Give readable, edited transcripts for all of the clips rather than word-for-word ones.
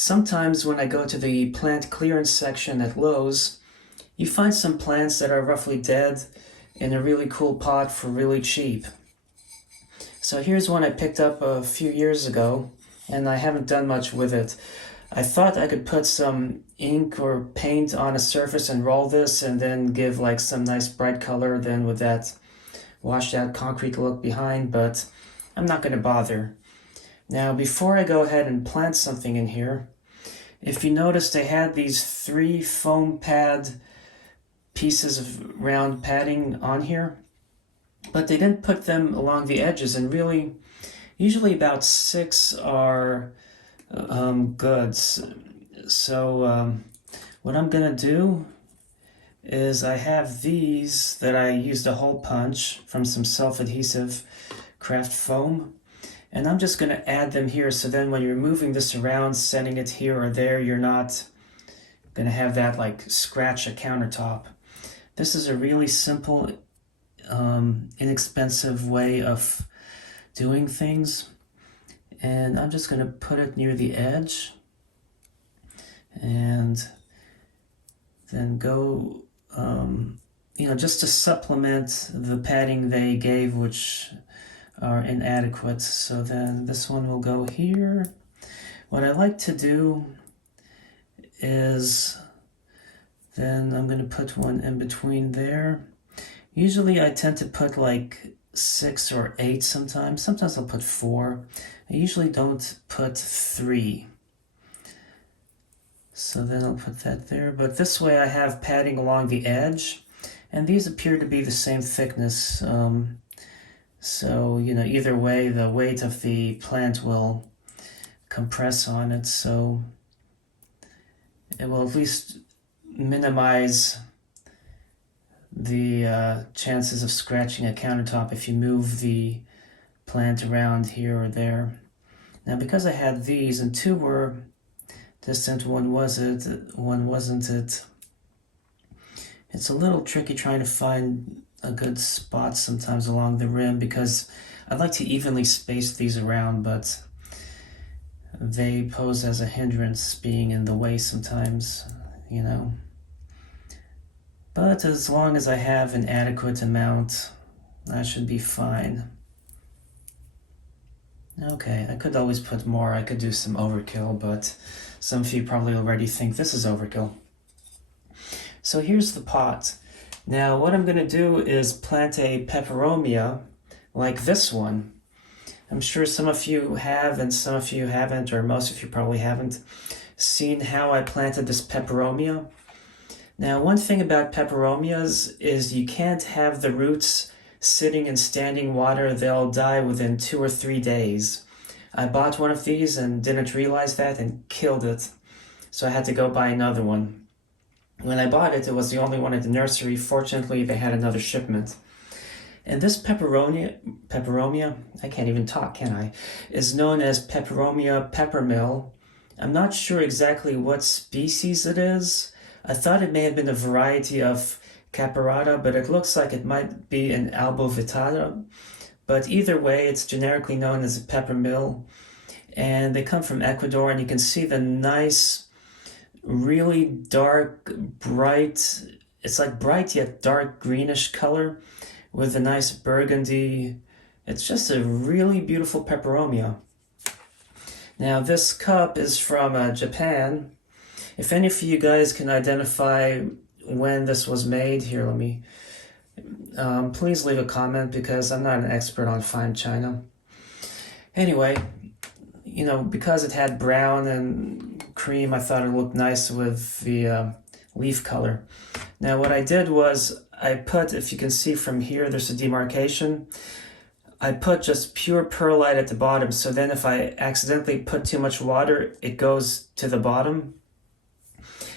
Sometimes when I go to the plant clearance section at Lowe's, you find some plants that are roughly dead in a really cool pot for really cheap. So here's one I picked up a few years ago, and I haven't done much with it. I thought I could put some ink or paint on a surface and roll this and then give like some nice bright color then with that washed out concrete look behind, but I'm not going to bother. Now before I go ahead and plant something in here, if you notice they had these 3 foam pad pieces of round padding on here, but they didn't put them along the edges, and really usually about 6 are good. So what I'm gonna do is I have these that I used a hole punch from some self-adhesive craft foam, and I'm just going to add them here, so then when you're moving this around, setting it here or there, you're not going to have that like scratch a countertop. This is a really simple, inexpensive way of doing things, and I'm just going to put it near the edge and then go, just to supplement the padding they gave, which are inadequate. So then this one will go here. What I like to do is then I'm going to put one in between there. Usually I tend to put like 6 or 8 sometimes. Sometimes I'll put 4. I usually don't put 3. So then I'll put that there. But this way I have padding along the edge, and these appear to be the same thickness. So, either way, the weight of the plant will compress on it, so it will at least minimize the chances of scratching a countertop if you move the plant around here or there. Now, because I had these, and 2 were distant, one wasn't it. It's a little tricky trying to find a good spot sometimes along the rim, because I like to evenly space these around, but they pose as a hindrance, being in the way sometimes, But as long as I have an adequate amount, that should be fine. Okay, I could always put more. I could do some overkill, but some of you probably already think this is overkill. So here's the pot. Now what I'm going to do is plant a peperomia like this one. I'm sure some of you have and some of you haven't, or most of you probably haven't seen how I planted this peperomia. Now one thing about peperomias is you can't have the roots sitting in standing water. They'll die within 2 or 3 days. I bought one of these and didn't realize that and killed it, so I had to go buy another one. When I bought it, it was the only one at the nursery. Fortunately, they had another shipment. And this peperomia, I can't even talk, can I, is known as Peperomia peppermill. I'm not sure exactly what species it is. I thought it may have been a variety of caperata, but it looks like it might be an albovitata. But either way, it's generically known as a peppermill. And they come from Ecuador, and you can see the nice, really dark, bright, it's like bright yet dark greenish color with a nice burgundy. It's just a really beautiful peperomia. Now this cup is from Japan. If any of you guys can identify when this was made, here, let me, please leave a comment, because I'm not an expert on fine china. Anyway, because it had brown and cream, I thought it looked nice with the leaf color. Now what I did was I put, if you can see from here, there's a demarcation. I put just pure perlite at the bottom, so then if I accidentally put too much water, it goes to the bottom.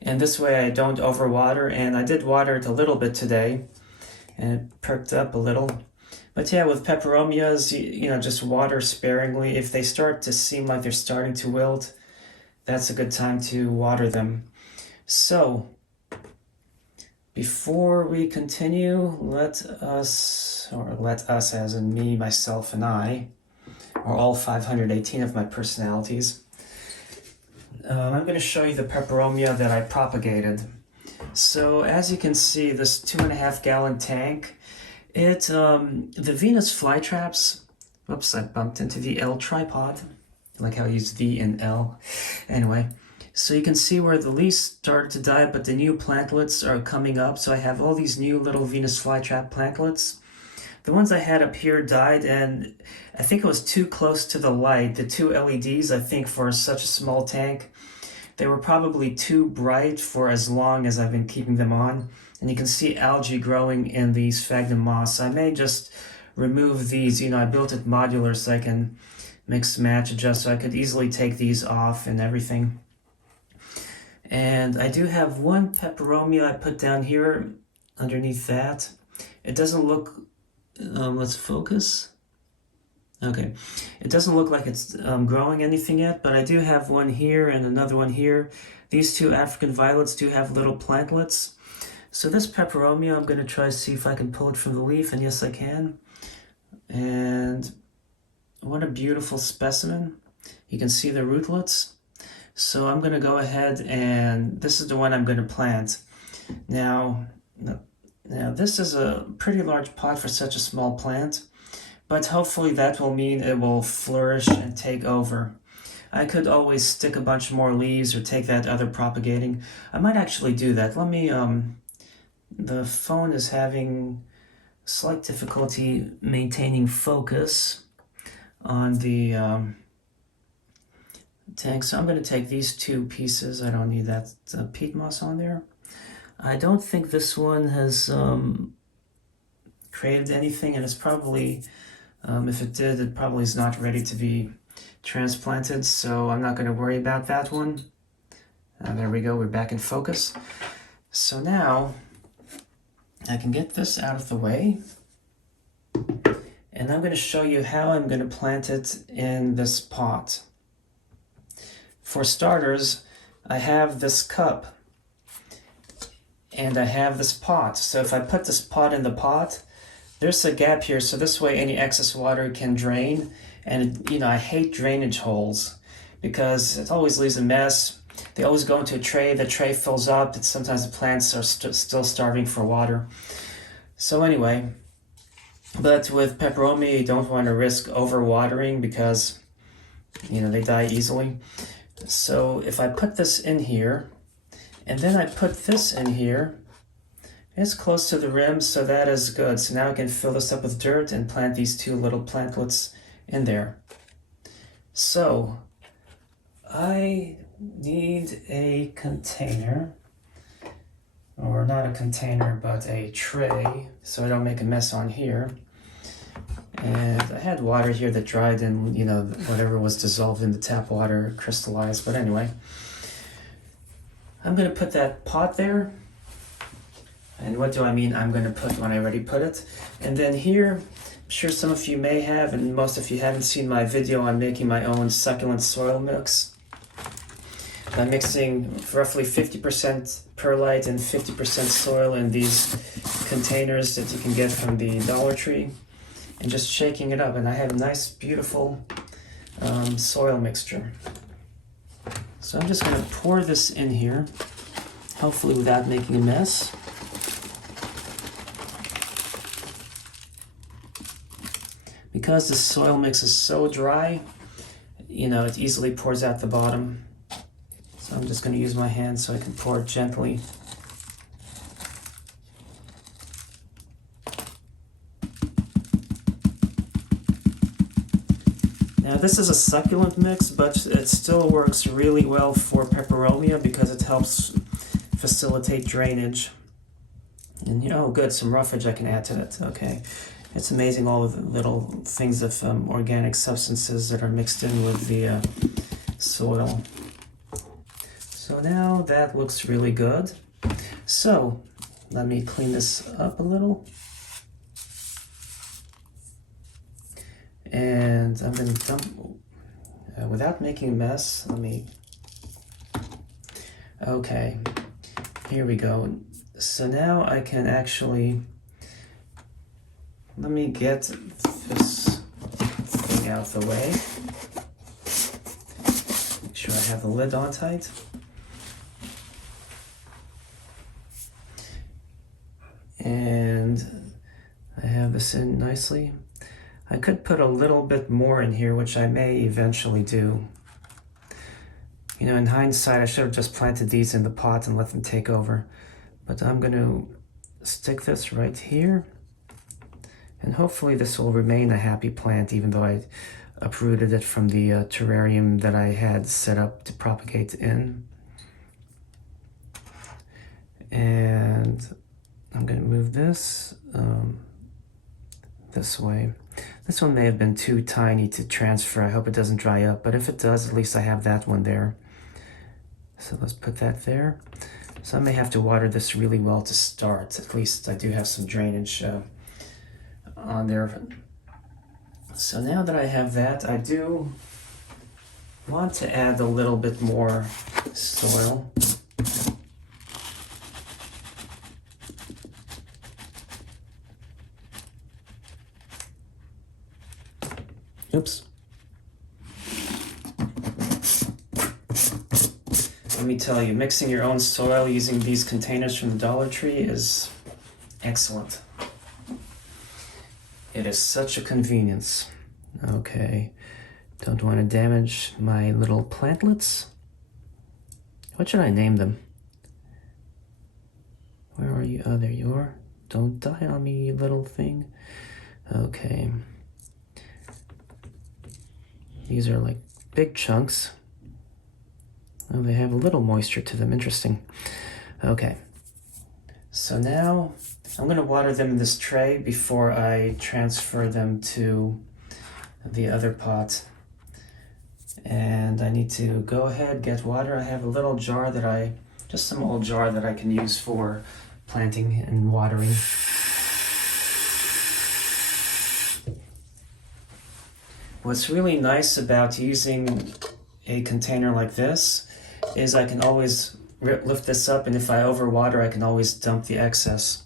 And this way I don't overwater, and I did water it a little bit today, and it perked up a little. But yeah, with peperomias, just water sparingly. If they start to seem like they're starting to wilt, that's a good time to water them. So, before we continue, let us as in me, myself, and I, or all 518 of my personalities, I'm going to show you the peperomia that I propagated. So as you can see, this 2.5 gallon tank, the Venus flytraps, whoops, I bumped into the L tripod, like how I use V and L. Anyway, so you can see where the leaves started to die, but the new plantlets are coming up. So I have all these new little Venus flytrap plantlets. The ones I had up here died, and I think it was too close to the light. The two LEDs, I think, for such a small tank, they were probably too bright for as long as I've been keeping them on. And you can see algae growing in the sphagnum moss. I may just remove these. I built it modular so I can mix, match, adjust, so I could easily take these off and everything. And I do have one peperomia I put down here underneath that. It doesn't look, let's focus. Okay, it doesn't look like it's growing anything yet, but I do have one here and another one here. These two African violets do have little plantlets. So this peperomia, I'm going to try to see if I can pull it from the leaf, and yes I can. And what a beautiful specimen. You can see the rootlets. So I'm going to go ahead, and this is the one I'm going to plant. Now this is a pretty large pot for such a small plant, but hopefully that will mean it will flourish and take over. I could always stick a bunch more leaves or take that other propagating. I might actually do that. Let me, the phone is having slight difficulty maintaining focus on the tank. So I'm going to take these two pieces. I don't need that peat moss on there. I don't think this one has created anything, and it's probably, if it did, it probably is not ready to be transplanted, so I'm not going to worry about that one. There we go, we're back in focus. So now I can get this out of the way, and I'm going to show you how I'm going to plant it in this pot. For starters, I have this cup and I have this pot. So if I put this pot in the pot, there's a gap here, so this way any excess water can drain. And I hate drainage holes because it always leaves a mess. They always go into a tray, the tray fills up, and sometimes the plants are still starving for water. So anyway, but with peperomia, you don't want to risk overwatering because they die easily. So if I put this in here, and then I put this in here, it's close to the rim, so that is good. So now I can fill this up with dirt and plant these two little plantlets in there. So I need a container, or not a container, but a tray, so I don't make a mess on here. And I had water here that dried, and whatever was dissolved in the tap water crystallized. But anyway, I'm going to put that pot there. And what do I mean I'm going to put when I already put it? And then here, I'm sure some of you may have, and most of you haven't seen my video on making my own succulent soil mix. I'm mixing roughly 50% perlite and 50% soil in these containers that you can get from the Dollar Tree, and just shaking it up. And I have a nice, beautiful soil mixture. So I'm just going to pour this in here, hopefully without making a mess. Because the soil mix is so dry, it easily pours out the bottom. So I'm just going to use my hand so I can pour it gently. Now this is a succulent mix, but it still works really well for peperomia because it helps facilitate drainage. And oh good, some roughage I can add to it. Okay. It's amazing all of the little things of organic substances that are mixed in with the soil. So now that looks really good. So let me clean this up a little. And I'm going to dump, without making a mess, okay, here we go. So now I can actually, let me get this thing out of the way. Make sure I have the lid on tight. And I have this in nicely. I could put a little bit more in here, which I may eventually do. You know, in hindsight, I should have just planted these in the pot and let them take over. But I'm going to stick this right here. And hopefully this will remain a happy plant, even though I uprooted it from the terrarium that I had set up to propagate in. And I'm going to move this this way. This one may have been too tiny to transfer. I hope it doesn't dry up, but if it does, at least I have that one there. So let's put that there. So I may have to water this really well to start. At least I do have some drainage on there. So now that I have that, I do want to add a little bit more soil. Oops. Let me tell you, mixing your own soil using these containers from the Dollar Tree is excellent. It is such a convenience. Okay, don't want to damage my little plantlets. What should I name them? Where are you? Oh, there you are. Don't die on me, you little thing. Okay. These are like big chunks. Oh, they have a little moisture to them. Interesting. Okay. So now I'm going to water them in this tray before I transfer them to the other pot. And I need to go ahead, get water. I have a little jar that just some old jar that I can use for planting and watering. What's really nice about using a container like this is I can always lift this up, and if I overwater, I can always dump the excess.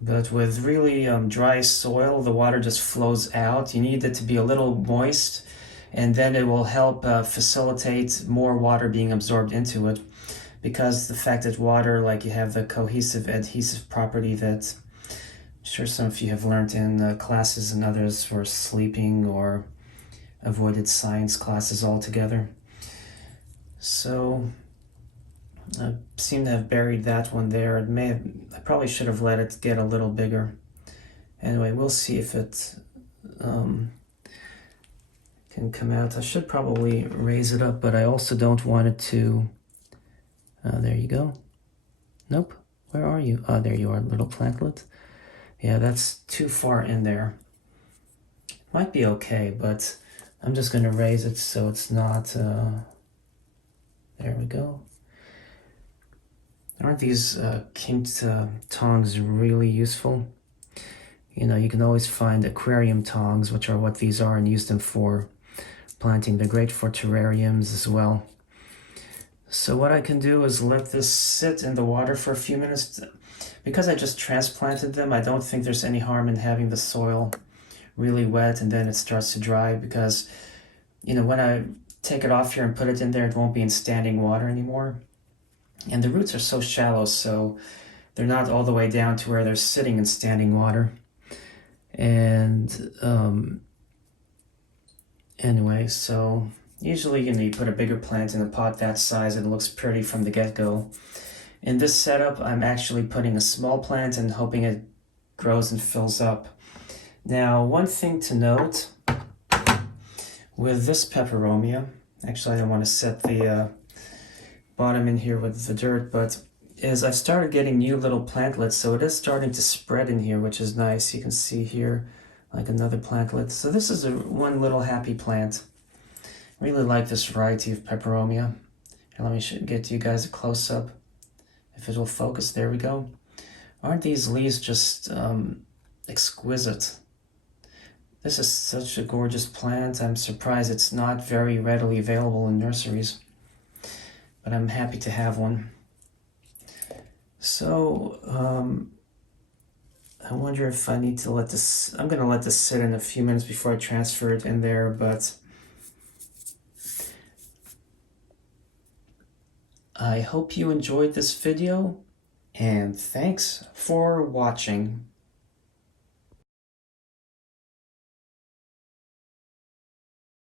But with really dry soil, the water just flows out. You need it to be a little moist, and then it will help facilitate more water being absorbed into it, because the fact that water, like you have the cohesive adhesive property that I'm sure some of you have learned in classes and others for sleeping or avoided science classes altogether. So I seem to have buried that one there. I probably should have let it get a little bigger. Anyway, we'll see if it can come out. I should probably raise it up, but I also don't want it to... there you go. Nope. Where are you? Oh, there you are, little plantlet. Yeah, that's too far in there. Might be okay, but I'm just going to raise it so it's not... there we go. Aren't these kinked tongs really useful? You know, you can always find aquarium tongs, which are what these are, and use them for planting. They're great for terrariums as well. So what I can do is let this sit in the water for a few minutes. Because I just transplanted them, I don't think there's any harm in having the soil really wet and then it starts to dry, because, you know, when I take it off here and put it in there, it won't be in standing water anymore. And the roots are so shallow, so they're not all the way down to where they're sitting in standing water. And anyway, so usually, you know, you put a bigger plant in a pot that size and it looks pretty from the get-go. In this setup, I'm actually putting a small plant and hoping it grows and fills up. Now, one thing to note with this peperomia, actually I don't want to set the bottom in here with the dirt, but is I've started getting new little plantlets, so it is starting to spread in here, which is nice. You can see here like another plantlet. So this is one little happy plant. I really like this variety of peperomia. Here, let me get you guys a close-up. If it will focus, there we go. Aren't these leaves just exquisite? This is such a gorgeous plant. I'm surprised it's not very readily available in nurseries, but I'm happy to have one. So I wonder if I need to let this, I'm going to let this sit in a few minutes before I transfer it in there, but I hope you enjoyed this video, and thanks for watching.